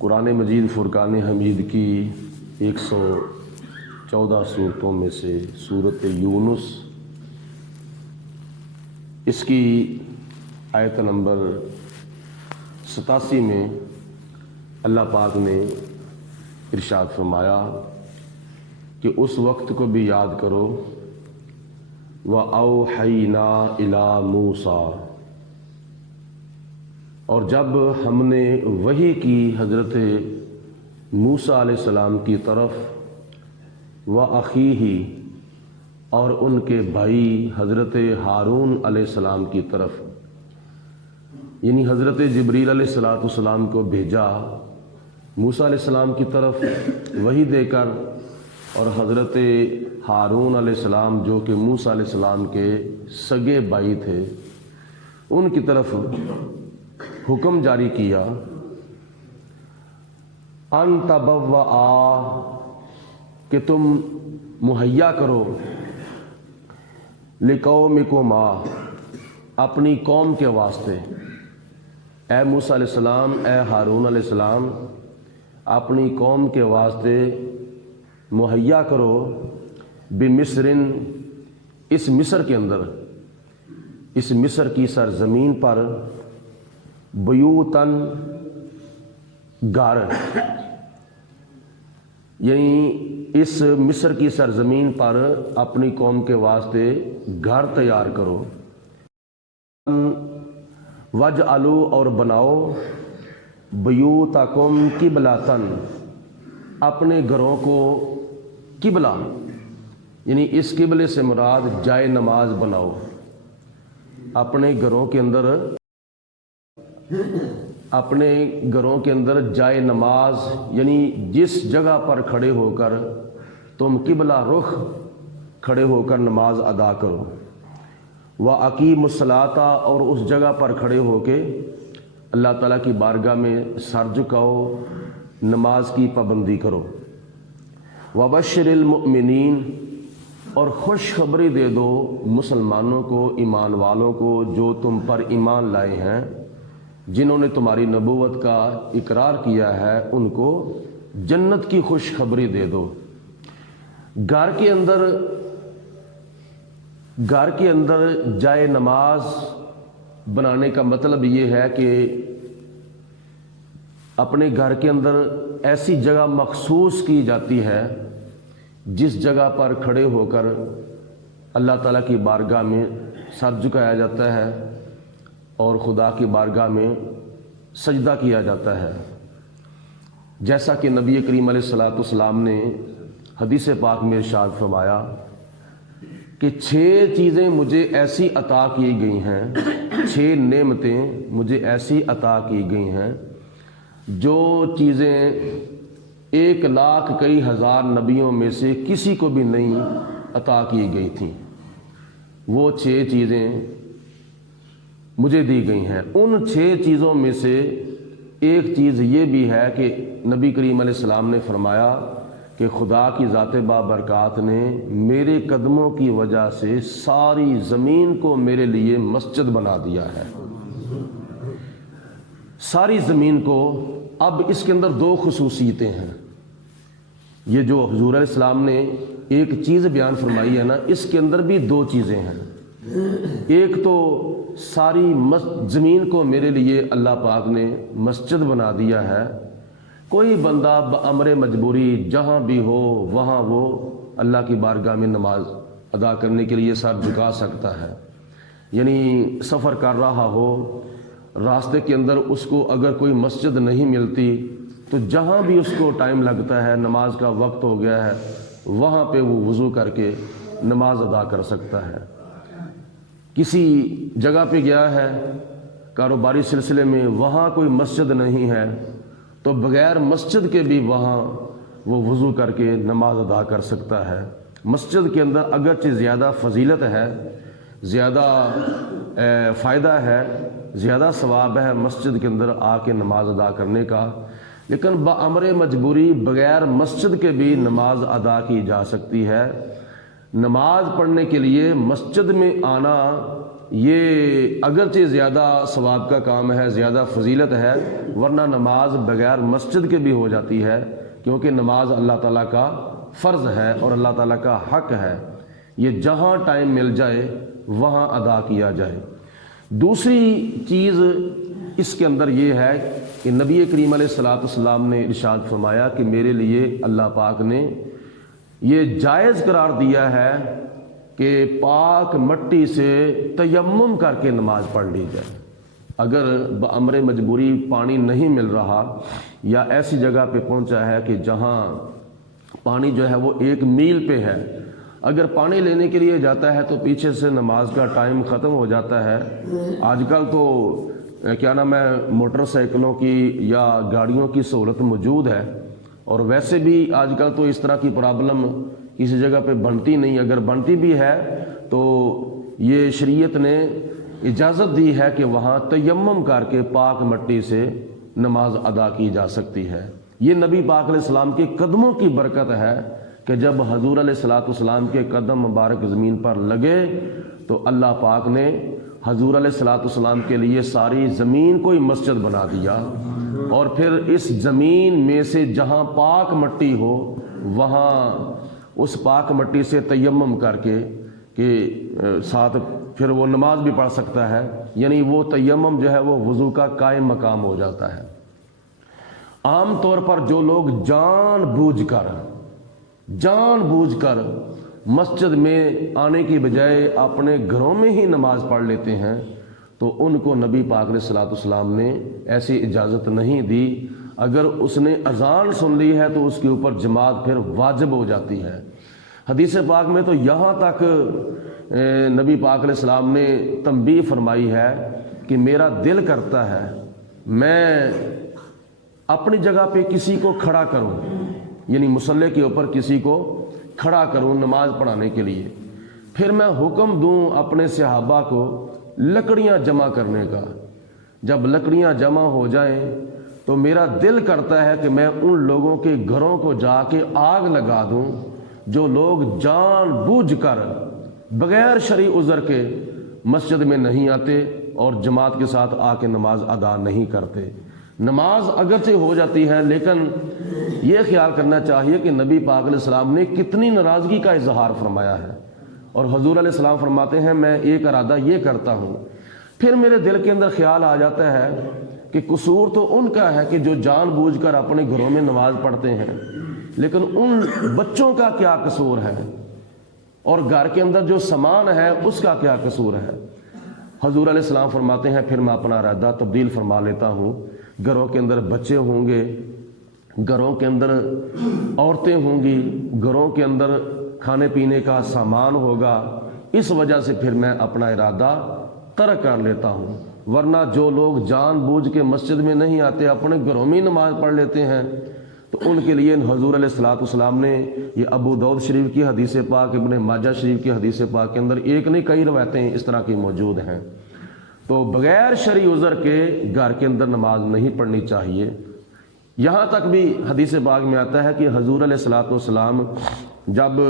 قرآن مجید فرقان حمید کی 114 صورتوں میں سے سورۃ یونس، اس کی آیت نمبر 87 میں اللہ پاک نے ارشاد فرمایا کہ اس وقت کو بھی یاد کرو وَأَوْحَيْنَا إِلَىٰ مُوسَىٰ، اور جب ہم نے وحی کی حضرت موسیٰ علیہ السلام کی طرف وَأَخِيهِ، اور ان کے بھائی حضرت ہارون علیہ السلام کی طرف، یعنی حضرت جبریل علیہ السلام کو بھیجا موسیٰ علیہ السلام کی طرف وحی دے کر، اور حضرت ہارون علیہ السلام جو کہ موسیٰ علیہ السلام کے سگے بھائی تھے ان کی طرف حکم جاری کیا ان تبوآ، کہ تم مہیا کرو لقومکما، اپنی قوم کے واسطے، اے موسیٰ علیہ السلام، اے ہارون علیہ السلام، اپنی قوم کے واسطے مہیا کرو بمصر، اس مصر کے اندر، اس مصر کی سرزمین پر، بیوتن، گھر، یعنی اس مصر کی سرزمین پر اپنی قوم کے واسطے گھر تیار کرو، وَاجْعَلُوا، اور بناؤ، بیوتکم قبلۃً، اپنے گھروں کو قبلہ، یعنی اس قبلے سے مراد جائے نماز بناؤ، اپنے گھروں کے اندر جائے نماز، یعنی جس جگہ پر کھڑے ہو کر تم قبلہ رخ کھڑے ہو کر نماز ادا کرو، وَأَقِیمُوا الصَّلَاةَ، اور اس جگہ پر کھڑے ہو کے اللہ تعالیٰ کی بارگاہ میں سر جھکاؤ، نماز کی پابندی کرو، وَبَشِّرِ الْمُؤْمِنِينَ، اور خوشخبری دے دو مسلمانوں کو، ایمان والوں کو جو تم پر ایمان لائے ہیں، جنہوں نے تمہاری نبوت کا اقرار کیا ہے، ان کو جنت کی خوشخبری دے دو۔ گھر کے اندر جائے نماز بنانے کا مطلب یہ ہے کہ اپنے گھر کے اندر ایسی جگہ مخصوص کی جاتی ہے جس جگہ پر کھڑے ہو کر اللہ تعالیٰ کی بارگاہ میں سر جھکایا جاتا ہے اور خدا کی بارگاہ میں سجدہ کیا جاتا ہے، جیسا کہ نبی کریم علیہ السلام نے حدیث پاک میں ارشاد فرمایا کہ 6 چیزیں مجھے ایسی عطا کی گئی ہیں، 6 نعمتیں مجھے ایسی عطا کی گئی ہیں جو چیزیں 1,00,000 کئی ہزار نبیوں میں سے کسی کو بھی نہیں عطا کی گئی تھیں، وہ 6 چیزیں مجھے دی گئی ہیں۔ ان 6 چیزوں میں سے ایک چیز یہ بھی ہے کہ نبی کریم علیہ السلام نے فرمایا کہ خدا کی ذات بابرکات نے میرے قدموں کی وجہ سے ساری زمین کو میرے لیے مسجد بنا دیا ہے، ساری زمین کو۔ اب اس کے اندر 2 خصوصیتیں ہیں، یہ جو حضور علیہ السلام نے ایک چیز بیان فرمائی ہے نا، اس کے اندر بھی 2 چیزیں ہیں۔ ایک تو ساری زمین کو میرے لیے اللہ پاک نے مسجد بنا دیا ہے، کوئی بندہ بامر مجبوری جہاں بھی ہو وہاں وہ اللہ کی بارگاہ میں نماز ادا کرنے کے لیے سر جھکا سکتا ہے، یعنی سفر کر رہا ہو، راستے کے اندر اس کو اگر کوئی مسجد نہیں ملتی تو جہاں بھی اس کو ٹائم لگتا ہے، نماز کا وقت ہو گیا ہے، وہاں پہ وہ وضو کر کے نماز ادا کر سکتا ہے۔ کسی جگہ پہ گیا ہے کاروباری سلسلے میں، وہاں کوئی مسجد نہیں ہے تو بغیر مسجد کے بھی وہاں وہ وضو کر کے نماز ادا کر سکتا ہے۔ مسجد کے اندر اگرچہ زیادہ فضیلت ہے، زیادہ فائدہ ہے، زیادہ ثواب ہے مسجد کے اندر آ کے نماز ادا کرنے کا، لیکن بامر مجبوری بغیر مسجد کے بھی نماز ادا کی جا سکتی ہے۔ نماز پڑھنے کے لیے مسجد میں آنا یہ اگرچہ زیادہ ثواب کا کام ہے، زیادہ فضیلت ہے، ورنہ نماز بغیر مسجد کے بھی ہو جاتی ہے، کیونکہ نماز اللہ تعالیٰ کا فرض ہے اور اللہ تعالیٰ کا حق ہے، یہ جہاں ٹائم مل جائے وہاں ادا کیا جائے۔ دوسری چیز اس کے اندر یہ ہے کہ نبی کریم علیہ الصلوۃ والسلام نے ارشاد فرمایا کہ میرے لیے اللہ پاک نے یہ جائز قرار دیا ہے کہ پاک مٹی سے تیمم کر کے نماز پڑھ لی جائے۔ اگر بامر مجبوری پانی نہیں مل رہا یا ایسی جگہ پہ پہنچا ہے کہ جہاں پانی جو ہے وہ 1 میل پہ ہے، اگر پانی لینے کے لیے جاتا ہے تو پیچھے سے نماز کا ٹائم ختم ہو جاتا ہے۔ آج کل تو کیا نام ہے، موٹر سائیکلوں کی یا گاڑیوں کی سہولت موجود ہے، اور ویسے بھی آج کل تو اس طرح کی پرابلم کسی جگہ پہ بنتی نہیں، اگر بنتی بھی ہے تو یہ شریعت نے اجازت دی ہے کہ وہاں تیمم کر کے پاک مٹی سے نماز ادا کی جا سکتی ہے۔ یہ نبی پاک علیہ السلام کے قدموں کی برکت ہے کہ جب حضور علیہ الصلوۃ والسلام کے قدم مبارک زمین پر لگے تو اللہ پاک نے حضور علیہ الصلوۃ والسلام کے لیے ساری زمین کو ہی مسجد بنا دیا، اور پھر اس زمین میں سے جہاں پاک مٹی ہو وہاں اس پاک مٹی سے تیمم کر کے کہ ساتھ پھر وہ نماز بھی پڑھ سکتا ہے، یعنی وہ تیمم جو ہے وہ وضو کا قائم مقام ہو جاتا ہے۔ عام طور پر جو لوگ جان بوجھ کر مسجد میں آنے کی بجائے اپنے گھروں میں ہی نماز پڑھ لیتے ہیں تو ان کو نبی پاک علیہ الصلوۃ والسلام نے ایسی اجازت نہیں دی۔ اگر اس نے اذان سن لی ہے تو اس کے اوپر جماعت پھر واجب ہو جاتی ہے۔ حدیث پاک میں تو یہاں تک نبی پاک علیہ السلام نے تنبیہ فرمائی ہے کہ میرا دل کرتا ہے میں اپنی جگہ پہ کسی کو کھڑا کروں، یعنی مصلی کے اوپر کسی کو کھڑا کروں نماز پڑھانے کے لیے، پھر میں حکم دوں اپنے صحابہ کو لکڑیاں جمع کرنے کا۔ جب لکڑیاں جمع ہو جائیں تو میرا دل کرتا ہے کہ میں ان لوگوں کے گھروں کو جا کے آگ لگا دوں جو لوگ جان بوجھ کر بغیر شرعی عذر کے مسجد میں نہیں آتے اور جماعت کے ساتھ آ کے نماز ادا نہیں کرتے۔ نماز اگرچہ ہو جاتی ہے لیکن یہ خیال کرنا چاہیے کہ نبی پاک علیہ السلام نے کتنی ناراضگی کا اظہار فرمایا ہے، اور حضور علیہ السلام فرماتے ہیں میں ایک ارادہ یہ کرتا ہوں، پھر میرے دل کے اندر خیال آ جاتا ہے کہ قصور تو ان کا ہے کہ جو جان بوجھ کر اپنے گھروں میں نماز پڑھتے ہیں، لیکن ان بچوں کا کیا قصور ہے، اور گھر کے اندر جو سامان ہے اس کا کیا قصور ہے۔ حضور علیہ السلام فرماتے ہیں پھر میں اپنا ارادہ تبدیل فرما لیتا ہوں، گھروں کے اندر بچے ہوں گے، گھروں کے اندر عورتیں ہوں گی، گھروں کے اندر کھانے پینے کا سامان ہوگا، اس وجہ سے پھر میں اپنا ارادہ ترک کر لیتا ہوں۔ ورنہ جو لوگ جان بوجھ کے مسجد میں نہیں آتے اپنے گھروں میں نماز پڑھ لیتے ہیں تو ان کے لیے حضور علیہ الصلوۃ والسلام نے یہ ابو داؤد شریف کی حدیث پاک، ابن ماجہ شریف کی حدیث پاک کے اندر ایک نہیں کئی روایتیں اس طرح کی موجود ہیں۔ تو بغیر شرعی عذر کے گھر کے اندر نماز نہیں پڑھنی چاہیے۔ یہاں تک بھی حدیث پاک میں آتا ہے کہ حضور علیہ الصلوۃ والسلام جب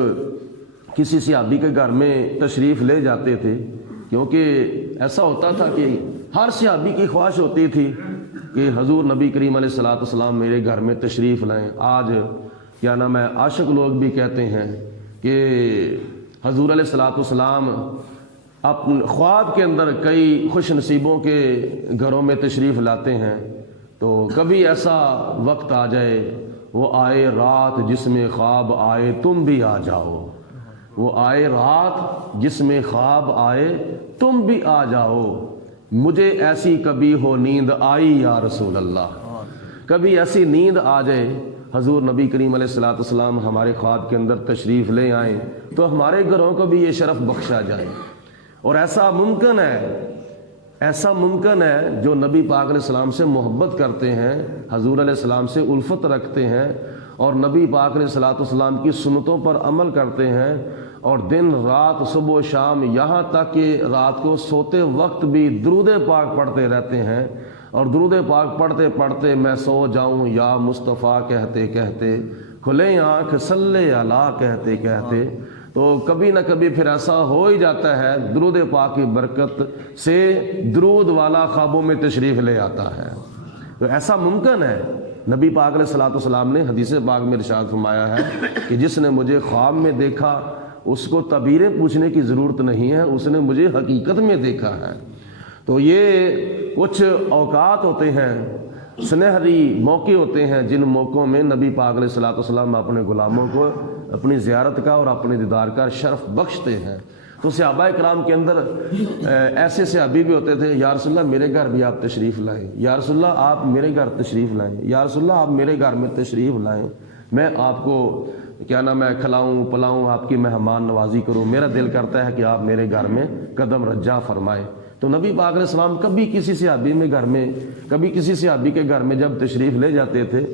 کسی صحابی کے گھر میں تشریف لے جاتے تھے، کیونکہ ایسا ہوتا تھا کہ ہر صحابی کی خواہش ہوتی تھی کہ حضور نبی کریم علیہ الصلوۃ والسلام میرے گھر میں تشریف لائیں۔ آج کیا نام ہے عاشق لوگ بھی کہتے ہیں کہ حضور علیہ الصلوۃ والسلام اپنے خواب کے اندر کئی خوش نصیبوں کے گھروں میں تشریف لاتے ہیں، تو کبھی ایسا وقت آ جائے وہ آئے رات جس میں خواب آئے تم بھی آ جاؤ، وہ آئے رات جس میں خواب آئے تم بھی آ جاؤ، مجھے ایسی کبھی ہو نیند آئی یا رسول اللہ۔ کبھی ایسی نیند آ جائے حضور نبی کریم علیہ الصلوۃ والسلام ہمارے خواب کے اندر تشریف لے آئیں تو ہمارے گھروں کو بھی یہ شرف بخشا جائے۔ اور ایسا ممکن ہے جو نبی پاک علیہ السلام سے محبت کرتے ہیں، حضور علیہ السلام سے الفت رکھتے ہیں اور نبی پاک علیہ الصلوۃ والسلام کی سنتوں پر عمل کرتے ہیں، اور دن رات صبح و شام یہاں تک کہ رات کو سوتے وقت بھی درود پاک پڑھتے رہتے ہیں، اور درود پاک پڑھتے پڑھتے میں سو جاؤں یا مصطفیٰ کہتے کہتے، کھلے آنکھ صلی علی کہتے کہتے، تو تو کبھی نہ کبھی پھر ایسا ہو ہی جاتا ہے، درود پاک کی برکت سے درود والا خوابوں میں تشریف لے آتا ہے۔ تو ایسا ممکن ہے۔ نبی پاک علیہ الصلوۃ والسلام نے حدیث پاک میں ارشاد فرمایا ہے کہ جس نے مجھے خواب میں دیکھا اس کو تعبیریں پوچھنے کی ضرورت نہیں ہے، اس نے مجھے حقیقت میں دیکھا ہے۔ تو یہ کچھ اوقات ہوتے ہیں، سنہری موقع ہوتے ہیں، جن موقعوں میں نبی پاک علیہ الصلوۃ والسلام اپنے غلاموں کو اپنی زیارت کا اور اپنے دیدار کا شرف بخشتے ہیں۔ تو صحابہ کرام کے اندر ایسے صحابی بھی ہوتے تھے، یا رسول اللہ میرے گھر بھی آپ تشریف لائیں، یا رسول اللہ آپ میرے گھر تشریف لائیں، یا رسول اللہ آپ میرے گھر میں تشریف لائیں، میں آپ کو کیا نام ہے کھلاؤں پلاؤں، آپ کی مہمان نوازی کروں، میرا دل کرتا ہے کہ آپ میرے گھر میں قدم رجع فرمائیں۔ تو نبی پاک علیہ السلام کبھی کسی صحابی میں گھر میں، کبھی کسی صحابی کے گھر میں جب تشریف لے جاتے تھے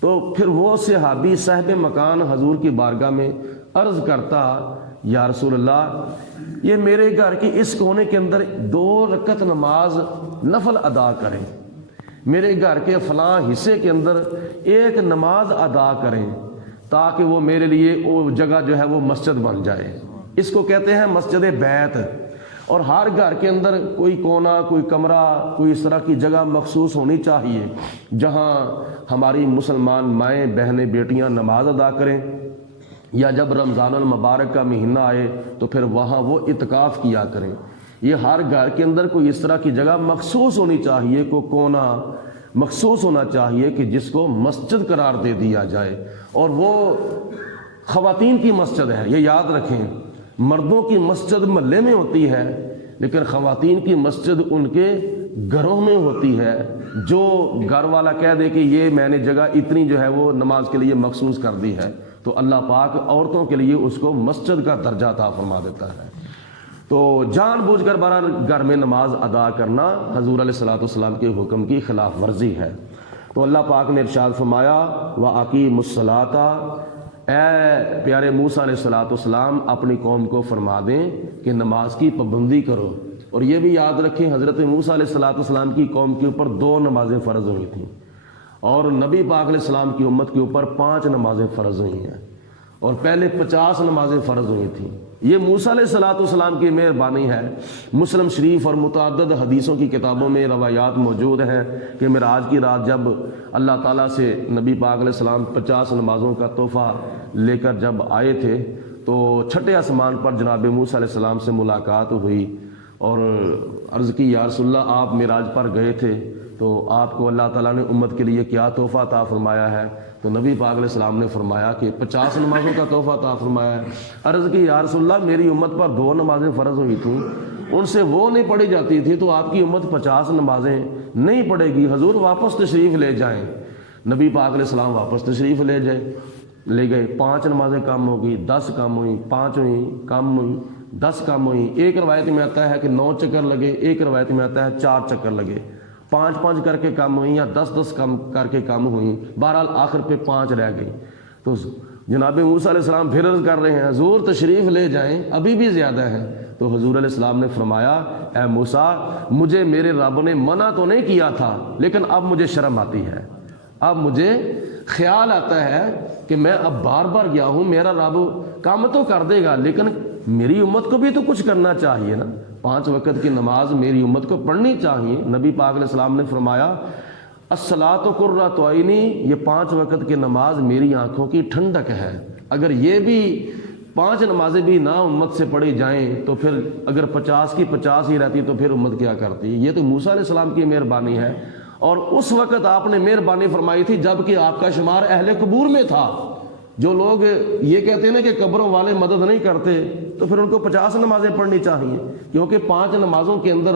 تو پھر وہ صحابی صاحب مکان حضور کی بارگاہ میں عرض کرتا، یا رسول اللہ یہ میرے گھر کی اس کونے کے اندر 2 رکعت نماز نفل ادا کریں، میرے گھر کے فلاں حصے کے اندر 1 نماز ادا کریں تاکہ وہ میرے لیے وہ جگہ جو ہے وہ مسجد بن جائے۔ اس کو کہتے ہیں مسجد بیت۔ اور ہر گھر کے اندر کوئی کونا، کوئی کمرہ، کوئی اس طرح کی جگہ مخصوص ہونی چاہیے جہاں ہماری مسلمان مائیں بہنیں بیٹیاں نماز ادا کریں، یا جب رمضان المبارک کا مہینہ آئے تو پھر وہاں وہ اعتکاف کیا کریں۔ یہ ہر گھر کے اندر کوئی اس طرح کی جگہ مخصوص ہونی چاہیے، کوئی کونا مخصوص ہونا چاہیے کہ جس کو مسجد قرار دے دیا جائے، اور وہ خواتین کی مسجد ہے۔ یہ یاد رکھیں، مردوں کی مسجد محلے میں ہوتی ہے لیکن خواتین کی مسجد ان کے گھروں میں ہوتی ہے۔ جو گھر والا کہہ دے کہ یہ میں نے جگہ اتنی جو ہے وہ نماز کے لیے مخصوص کر دی ہے تو اللہ پاک عورتوں کے لیے اس کو مسجد کا درجہ عطا فرما دیتا ہے۔ تو جان بوجھ کر بہرحال گھر میں نماز ادا کرنا حضور علیہ الصلوۃ والسلام کے حکم کی خلاف ورزی ہے۔ تو اللہ پاک نے ارشاد فرمایا وَأَقِیمُوا الصَّلَاةَ، اے پیارے موسیٰ علیہ الصلوۃ والسلام اپنی قوم کو فرما دیں کہ نماز کی پابندی کرو۔ اور یہ بھی یاد رکھیں حضرت موسیٰ علیہ الصلوۃ والسلام کی قوم کے اوپر 2 نمازیں فرض ہوئی تھیں، اور نبی پاک علیہ السلام کی امت کے اوپر 5 نمازیں فرض ہوئی ہیں، اور پہلے 50 نمازیں فرض ہوئی تھیں۔ یہ موسیٰ علیہ الصلوۃ والسلام کی مہربانی ہے۔ مسلم شریف اور متعدد حدیثوں کی کتابوں میں روایات موجود ہیں کہ معراج کی رات جب اللہ تعالیٰ سے نبی پاک علیہ السلام 50 نمازوں کا تحفہ لے کر جب آئے تھے تو چھٹے آسمان پر جناب موسیٰ علیہ السلام سے ملاقات ہوئی، اور عرض کی یا رسول اللہ آپ معراج پر گئے تھے تو آپ کو اللہ تعالیٰ نے امت کے لیے کیا تحفہ عطا فرمایا ہے؟ تو نبی پاک علیہ السلام نے فرمایا کہ 50 نمازوں کا تحفہ عطا فرمایا ہے۔ عرض کی یا رسول اللہ میری امت پر 2 نمازیں فرض ہوئی تھیں، ان سے وہ نہیں پڑھی جاتی تھی تو آپ کی امت 50 نمازیں نہیں پڑھے گی، حضور واپس تشریف لے جائیں۔ نبی پاک علیہ السلام واپس تشریف لے گئے۔ 5 نمازیں کم ہو گئی، 10 کم ہوئی، 5 ہوئی، کم ہوئی، 10 کم ہوئی۔ ایک روایت میں آتا ہے کہ 9 چکر لگے، ایک روایت میں آتا ہے 4 چکر لگے، 5 کر کے کم ہوئی یا 10 کم کر کے کم ہوئی، بہرحال آخر پہ 5 رہ گئی۔ تو جناب موسیٰ علیہ السلام پھر عرض کر رہے ہیں حضور تشریف لے جائیں، ابھی بھی زیادہ ہے۔ تو حضور علیہ السلام نے فرمایا اے موسیٰ مجھے میرے رب نے منع تو نہیں کیا تھا لیکن اب مجھے شرم آتی ہے، اب مجھے خیال آتا ہے کہ میں اب بار بار گیا ہوں، میرا رب کام تو کر دے گا لیکن میری امت کو بھی تو کچھ کرنا چاہیے نا، 5 وقت کی نماز میری امت کو پڑھنی چاہیے۔ نبی پاک علیہ السلام نے فرمایا الصلاۃ قرۃ عینی، یہ 5 وقت کی نماز میری آنکھوں کی ٹھنڈک ہے۔ اگر یہ بھی 5 نمازیں بھی نہ امت سے پڑھی جائیں تو پھر اگر 50 کی 50 ہی رہتی تو پھر امت کیا کرتی؟ یہ تو موسیٰ علیہ السلام کی مہربانی ہے، اور اس وقت آپ نے مہربانی فرمائی تھی جب کہ آپ کا شمار اہل قبور میں تھا۔ جو لوگ یہ کہتے ہیں نا کہ قبروں والے مدد نہیں کرتے تو پھر ان کو 50 نمازیں پڑھنی چاہیے، کیونکہ 5 نمازوں کے اندر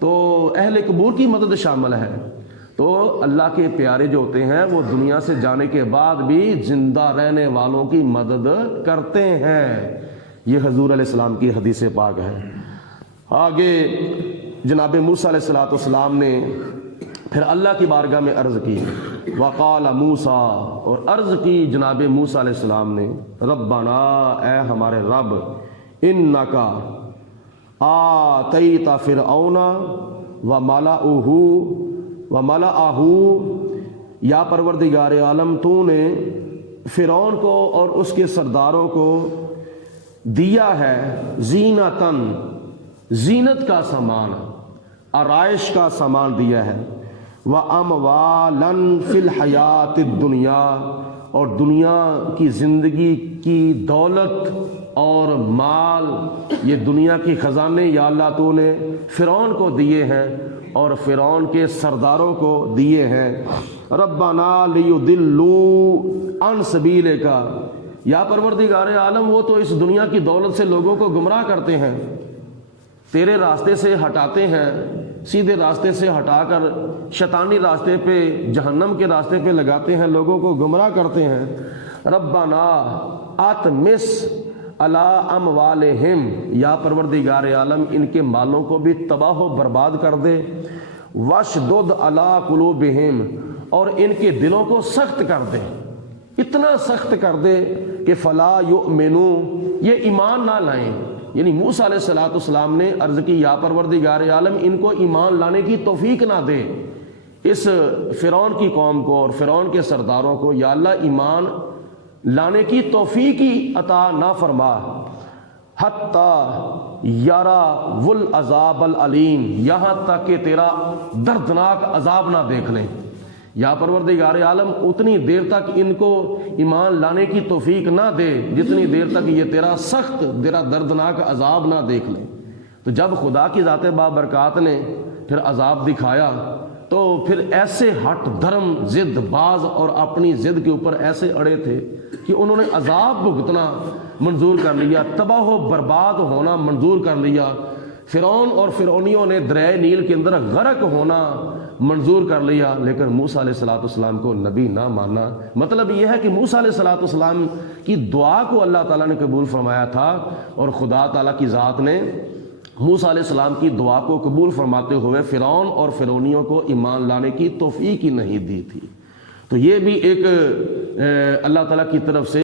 تو اہل قبور کی مدد شامل ہے۔ تو اللہ کے پیارے جو ہوتے ہیں وہ دنیا سے جانے کے بعد بھی زندہ رہنے والوں کی مدد کرتے ہیں۔ یہ حضور علیہ السلام کی حدیث پاک ہے۔ آگے جناب موسیٰ علیہ السلام نے پھر اللہ کی بارگاہ میں عرض کی، وقال موسیٰ، اور عرض کی جناب موسیٰ علیہ السلام نے، ربنا، اے ہمارے رب، انکا آتیت فرعون وملأہ، یا پروردگار عالم تو نے فرعون کو اور اس کے سرداروں کو دیا ہے زینتن، زینت کا سامان، آرائش کا سامان دیا ہے، وَأَمْوَالًا فِي الْحَيَاةِ الدُّنْيَا، اور دنیا کی زندگی کی دولت اور مال، یہ دنیا کی خزانے یا اللہ تو نے فرعون کو دیے ہیں اور فرعون کے سرداروں کو دیے ہیں۔ ربنا لیضلوا عن سبیلک، یا پروردگار عالم وہ تو اس دنیا کی دولت سے لوگوں کو گمراہ کرتے ہیں، تیرے راستے سے ہٹاتے ہیں، سیدھے راستے سے ہٹا کر شیطانی راستے پہ، جہنم کے راستے پہ لگاتے ہیں، لوگوں کو گمراہ کرتے ہیں۔ ربنا اطمس علی اموالہم، یا پروردگار عالم ان کے مالوں کو بھی تباہ و برباد کر دے، واشدد علی قلوبہم، اور ان کے دلوں کو سخت کر دے، اتنا سخت کر دے کہ فلا یؤمنوا، یہ ایمان نہ لائیں۔ یعنی موسیٰ علیہ السلام نے عرض کی یا پروردگار عالم ان کو ایمان لانے کی توفیق نہ دے، اس فرعون کی قوم کو اور فرعون کے سرداروں کو یا اللہ ایمان لانے کی توفیق ہی عطا نہ فرما، حتی یروا العذاب العلیم، یہاں تک کہ تیرا دردناک عذاب نہ دیکھ لیں۔ یا پروردگار عالم اتنی دیر تک ان کو ایمان لانے کی توفیق نہ دے جتنی دیر تک یہ تیرا سخت، تیرا دردناک عذاب نہ دیکھ لیں۔ تو جب خدا کی ذات بابرکات نے پھر عذاب دکھایا تو پھر ایسے ہٹ دھرم ضد باز اور اپنی ضد کے اوپر ایسے اڑے تھے کہ انہوں نے عذاب بھگتنا منظور کر لیا، تباہ و برباد ہونا منظور کر لیا، فرعون اور فرعونیوں نے دریائے نیل کے اندر غرق ہونا منظور کر لیا، لیکن موسیٰ علیہ السلام کو نبی نہ مانا۔ مطلب یہ ہے کہ موسیٰ علیہ السلام کی دعا کو اللہ تعالیٰ نے قبول فرمایا تھا، اور خدا تعالیٰ کی ذات نے موسیٰ علیہ السلام کی دعا کو قبول فرماتے ہوئے فرعون اور فرعونیوں کو ایمان لانے کی توفیق ہی نہیں دی تھی۔ تو یہ بھی ایک اللہ تعالیٰ کی طرف سے